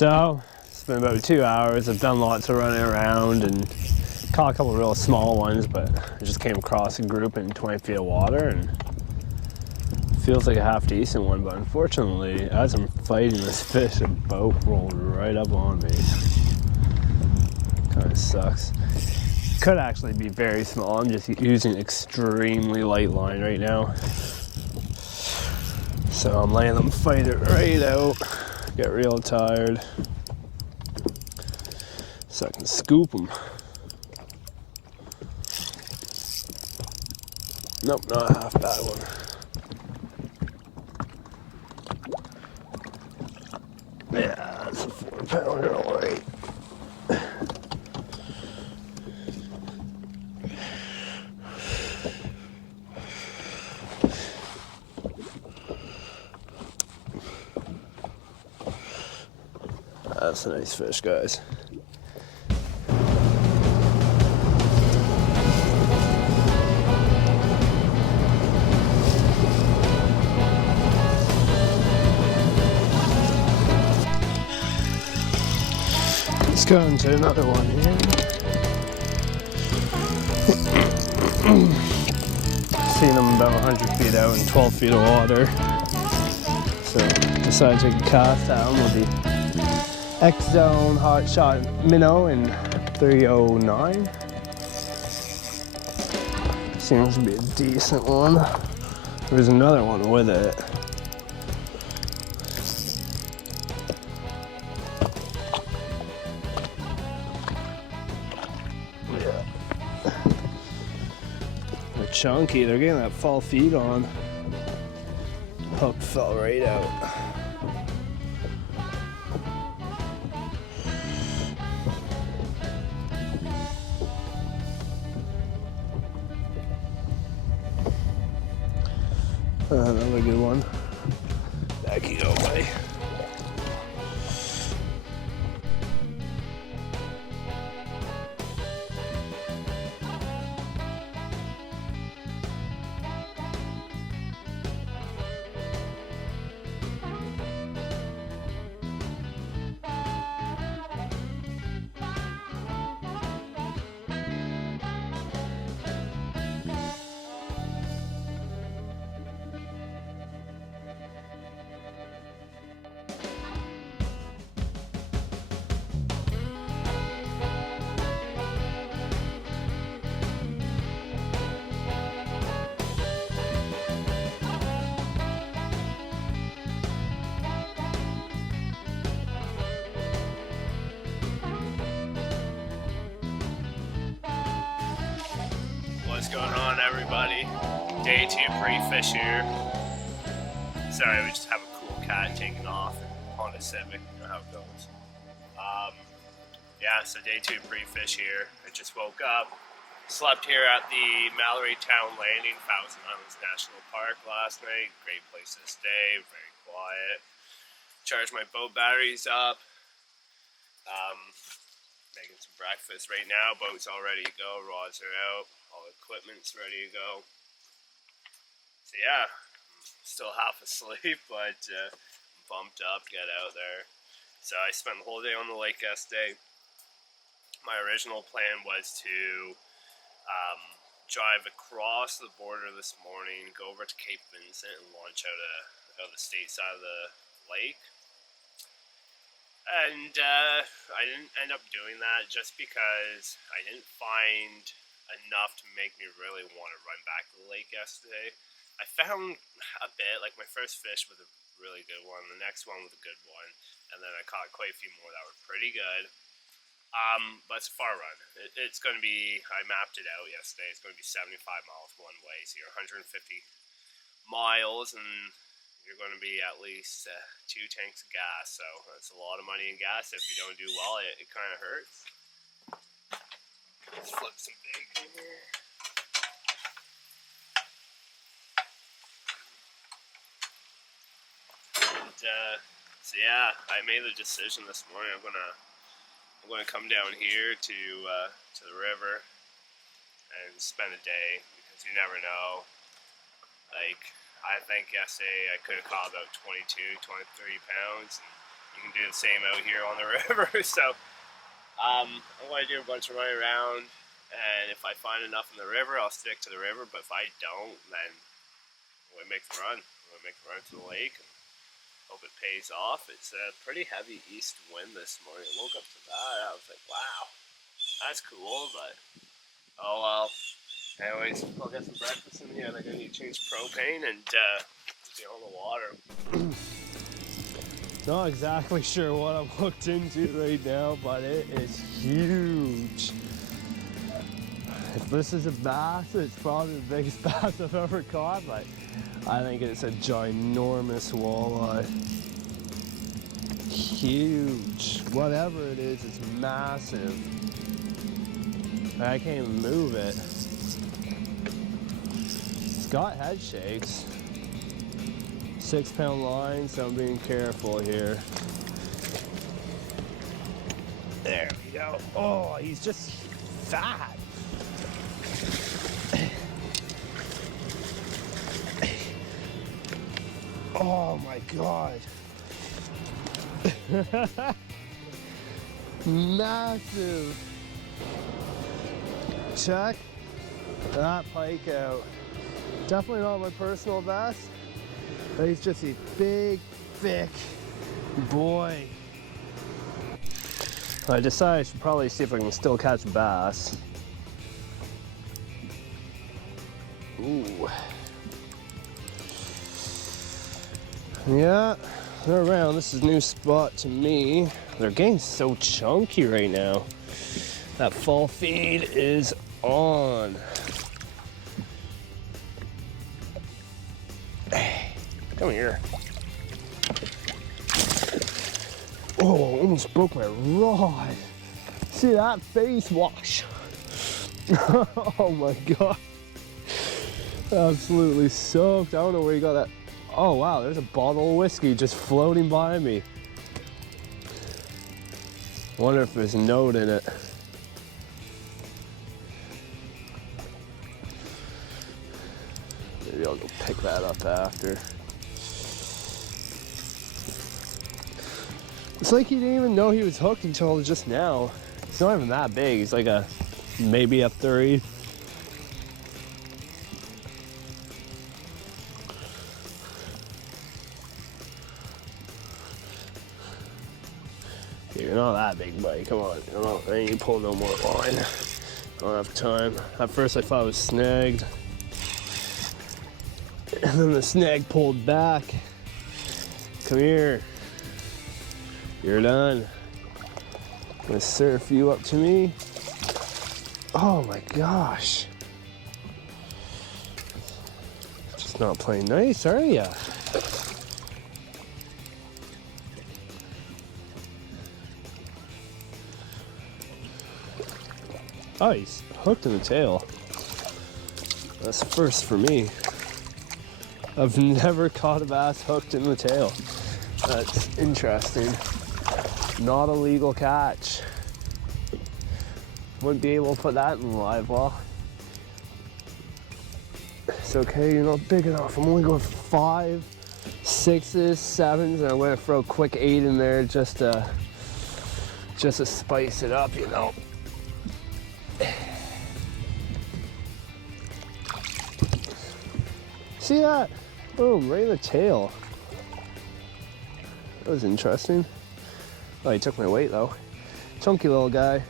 So it's been about 2 hours. I've done lots of running around and caught a couple of real small ones, but I just came across a group in 20 feet of water and feels like a half decent one, but unfortunately, as I'm fighting this fish, a boat rolled right up on me. Kind of sucks. Could actually be very small. I'm just using extremely light line right now. So I'm letting them fight it right out. Get real tired. So I can scoop them. Nope, not a half bad one. Yeah, that's a 4-pounder, alright. That's a nice fish, guys. Let's go into another one here. Seen them about 100 feet out in 12 feet of water. So decided to take a cast at them with the X-Zone Hot Shot Minnow in 309. Seems to be a decent one. There's another one with it. Yeah. They're chunky, they're getting that fall feed on. Hook fell right out. Another good one. Back you go, buddy. What's going on, everybody? Day 2 pre-fish here. Sorry, we just have a cool cat taking off on a Civic. You know how it goes. Yeah, so day 2 pre-fish here. I just woke up, slept here at the Mallory Town Landing, Thousand Islands National Park last night. Great place to stay, very quiet. Charged my boat batteries up. Making some breakfast right now. Boat's all ready to go. Rods are out. All the equipment's ready to go. So yeah, I'm still half asleep, but I'm bumped up to get out there. So I spent the whole day on the lake yesterday. My original plan was to drive across the border this morning, go over to Cape Vincent, and launch out of the state side of the lake. And I didn't end up doing that just because I didn't find enough to make me really want to run back to the lake yesterday. I found a bit, like my first fish was a really good one, the next one was a good one, and then I caught quite a few more that were pretty good. But it's a far run. It's going to be, I mapped it out yesterday, it's going to be 75 miles one way, so you're 150 miles, and you're going to be at least 2 tanks of gas, so that's a lot of money in gas. If you don't do well, it kind of hurts. Let's flip some bacon here. And, so yeah, I made the decision this morning. I'm gonna come down here to the river and spend a day, because you never know. Like, I think yesterday I could have caught about 22, 23 pounds. And you can do the same out here on the river. So I'm going to do a bunch of running around, and if I find enough in the river, I'll stick to the river, but if I don't, then I'm going to make the run. I'm going to make the run to the lake and hope it pays off. It's a pretty heavy east wind this morning. I woke up to that, I was like, wow, that's cool, but oh well. Anyways, I'll get some breakfast in here, and I'm going to need to change propane and get on the water. Not exactly sure what I'm hooked into right now, but it is huge. If this is a bass, it's probably the biggest bass I've ever caught, but I think it's a ginormous walleye. Huge. Whatever it is, it's massive. I can't even move it. It's got head shakes. 6-pound line, so I'm being careful here. There we go. Oh, he's just fat. Oh my God. Massive. Check that pike out. Definitely not my personal best. But he's just a big, thick boy. I decided I should probably see if I can still catch bass. Ooh. Yeah, they're around. This is a new spot to me. They're getting so chunky right now. That fall feed is on. Hey, come here. Oh, almost broke my rod. See that face wash? Oh my God. Absolutely soaked. I don't know where you got that. Oh wow, there's a bottle of whiskey just floating by me. Wonder if there's a note in it. Maybe I'll go pick that up after. It's like he didn't even know he was hooked until just now. He's not even that big. He's like maybe a 30. You're not that big, buddy. Come on. I ain't pull no more line. I don't have time. At first I thought it was snagged. And then the snag pulled back. Come here. You're done. I'm gonna surf you up to me. Oh my gosh. Just not playing nice, are ya? Oh, he's hooked in the tail. That's first for me. I've never caught a bass hooked in the tail. That's interesting. Not a legal catch. Wouldn't be able to put that in the live well. It's okay, you're not big enough. I'm only going for 5, 6s, 7s, and I'm gonna throw a quick 8 in there just to spice it up, you know. See that? Boom, right in the tail. That was interesting. Oh, he took my weight though. Chunky little guy.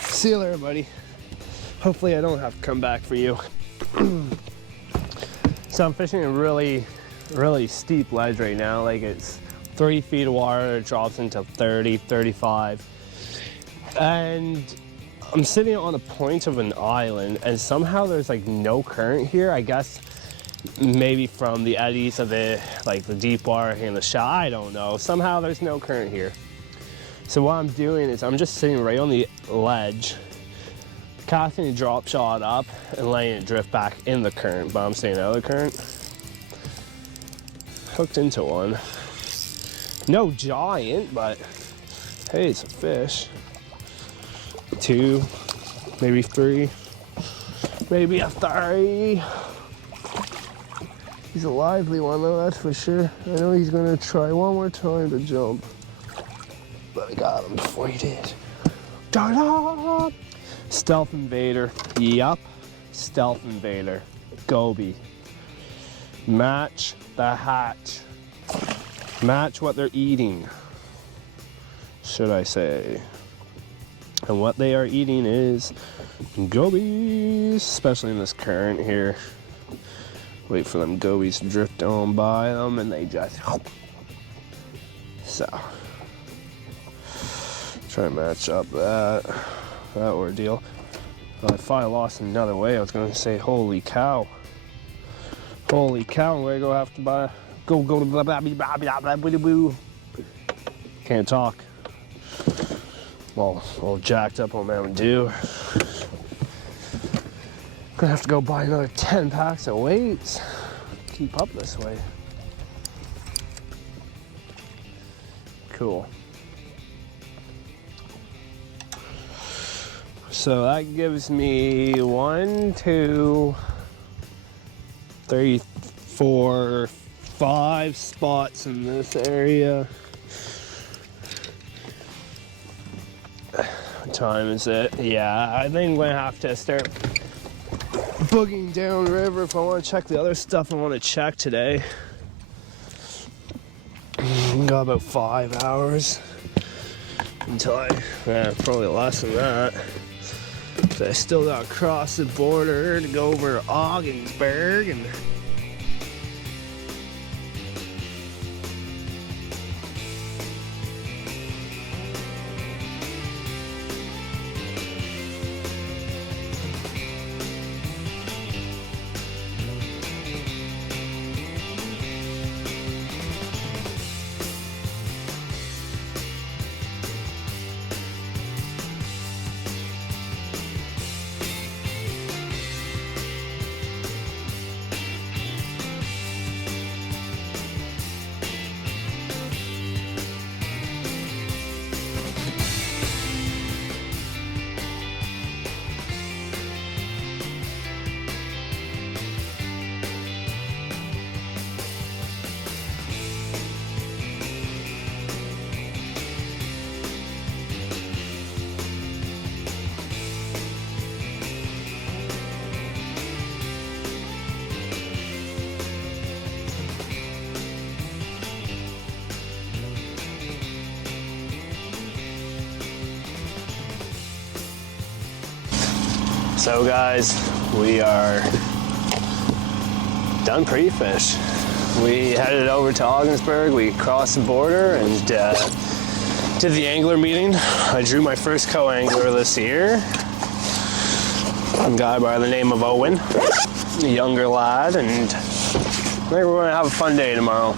See you later, buddy. Hopefully I don't have to come back for you. So I'm fishing a really, really steep ledge right now. Like it's 3 feet of water, it drops into 30, 35. And I'm sitting on a point of an island and somehow there's like no current here. I guess maybe from the eddies of it, like the deep water and the shot, I don't know. Somehow there's no current here. So what I'm doing is I'm just sitting right on the ledge, casting a drop shot up and letting it drift back in the current, but I'm staying out of the current. Hooked into one. No giant, but hey, it's a fish. 2, maybe 3, maybe a 30. He's a lively one though, that's for sure. I know he's gonna try one more time to jump. but I got him before he did. Ta-da! Stealth Invader. Yup. Stealth Invader. Goby. Match the hatch. Match what they're eating, should I say. And what they are eating is gobies, especially in this current here. Wait for them gobies to drift on by them and they just... So, try to match up that ordeal. If I lost another way, I was gonna say, holy cow. Holy cow, we're gonna have to buy, go to blah blah blah blah blah blah blah blah. Can't talk. Well, all jacked up on Mountain Dew. Gonna have to go buy another 10 packs of weights. Keep up this way. Cool. So that gives me 1, 2, 3, 4, 5 spots in this area. What time is it? Yeah, I think I'm gonna have to start boogieing down river if I want to check the other stuff I want to check today. Got about 5 hours until probably less than that. So I still got to cross the border to go over to Ogdensburg and so guys, we are done pre-fish. We headed over to Ogdensburg, we crossed the border and did the angler meeting. I drew my first co-angler this year. A guy by the name of Owen, a younger lad, and I think we're gonna have a fun day tomorrow.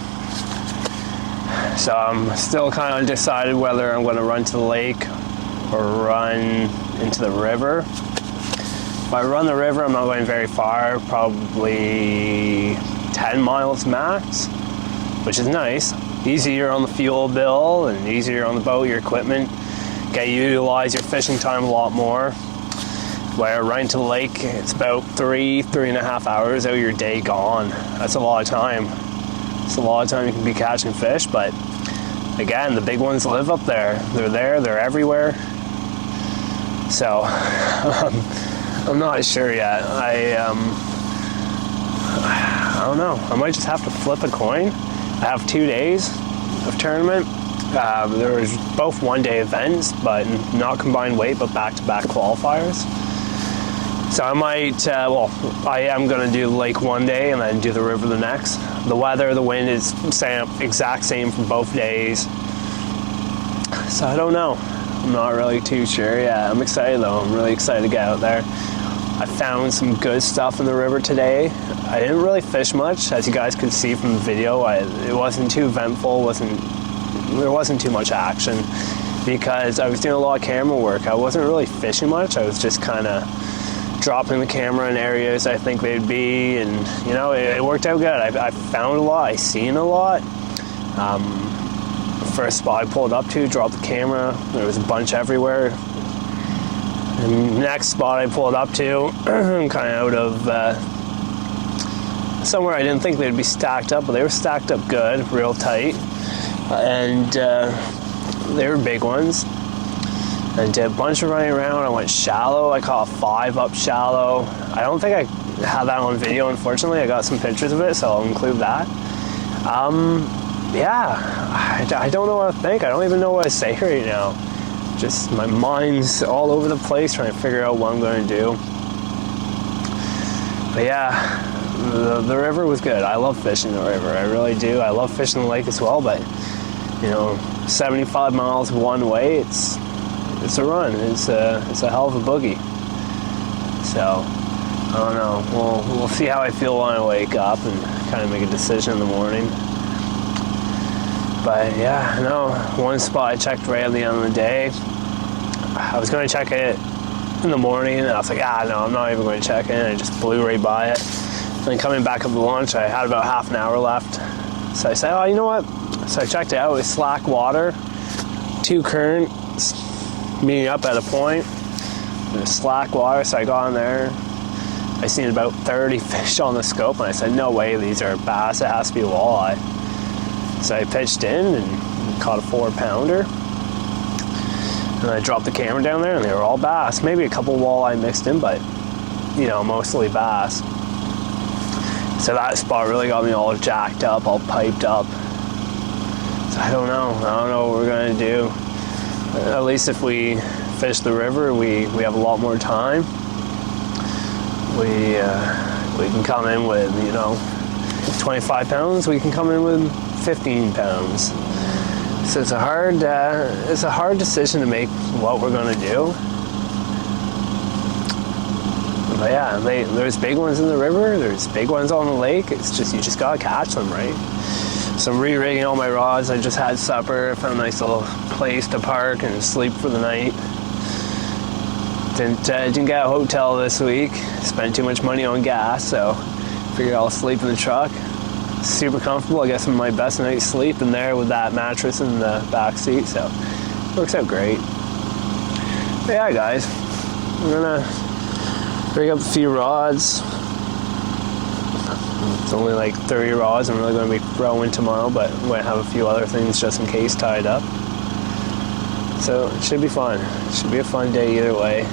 So I'm still kind of undecided whether I'm gonna run to the lake or run into the river. If I run the river, I'm not going very far, probably 10 miles max, which is nice. Easier on the fuel bill and easier on the boat, your equipment. Get you to utilize your fishing time a lot more. Where right into the lake, it's about 3.5 hours out of your day gone. That's a lot of time. It's a lot of time you can be catching fish, but again, the big ones live up there. They're everywhere. So, I'm not sure yet. I don't know. I might just have to flip a coin. I have 2 days of tournament. There was both one-day events, but not combined weight, but back-to-back qualifiers. So I might, I am going to do the lake one day and then do the river the next. The weather, the wind is exact same for both days. So I don't know. I'm not really too sure yet. I'm excited though. I'm really excited to get out there. I found some good stuff in the river today. I didn't really fish much, as you guys could see from the video. It wasn't too eventful, there wasn't too much action because I was doing a lot of camera work. I wasn't really fishing much. I was just kind of dropping the camera in areas I think they'd be, and you know, it worked out good. I found a lot, I seen a lot. First spot I pulled up to, dropped the camera, there was a bunch everywhere. And next spot I pulled up to, kind of out of somewhere I didn't think they'd be stacked up, but they were stacked up good, real tight. And They were big ones. I did a bunch of running around. I went shallow. I caught a 5 up shallow. I don't think I have that on video, unfortunately. I got some pictures of it, so I'll include that. Yeah, I don't know what to think. I don't even know what to say right now. Just my mind's all over the place trying to figure out what I'm going to do. But yeah, the river was good. I love fishing the river. I really do. I love fishing the lake as well, but 75 miles one way, it's a run. It's a hell of a boogie. So I don't know. We'll see how I feel when I wake up and kind of make a decision in the morning. But yeah, no, one spot I checked right at the end of the day. I was going to check it in the morning, and I was like, no, I'm not even going to check it. And I just blew right by it. And then coming back up to lunch, I had about half an hour left. So I said, oh, you know what? So I checked it out. It was slack water, 2 currents meeting up at a point. It was slack water, so I got in there. I seen about 30 fish on the scope, and I said, no way, these are bass. It has to be a walleye. So I pitched in and caught a 4-pounder. And I dropped the camera down there, and they were all bass. Maybe a couple walleye mixed in, but, mostly bass. So that spot really got me all jacked up, all piped up. So I don't know. I don't know what we're going to do. At least if we fish the river, we have a lot more time. We can come in with, 25 pounds. We can come in with 15 pounds. So it's a hard decision to make what we're going to do. But yeah, there's big ones in the river. There's big ones on the lake. It's just, you just got to catch them, right? So I'm re-rigging all my rods. I just had supper. Found a nice little place to park and sleep for the night. Didn't get a hotel this week. Spent too much money on gas, so figured I'll sleep in the truck. Super comfortable. I got some of my best night's sleep in there with that mattress in the back seat, so it works out great. But yeah, guys, I'm gonna rig up a few rods. It's only like 30 rods. I'm really going to be rowing tomorrow, but I'm going to have a few other things just in case tied up. So it should be fun. It should be a fun day either way.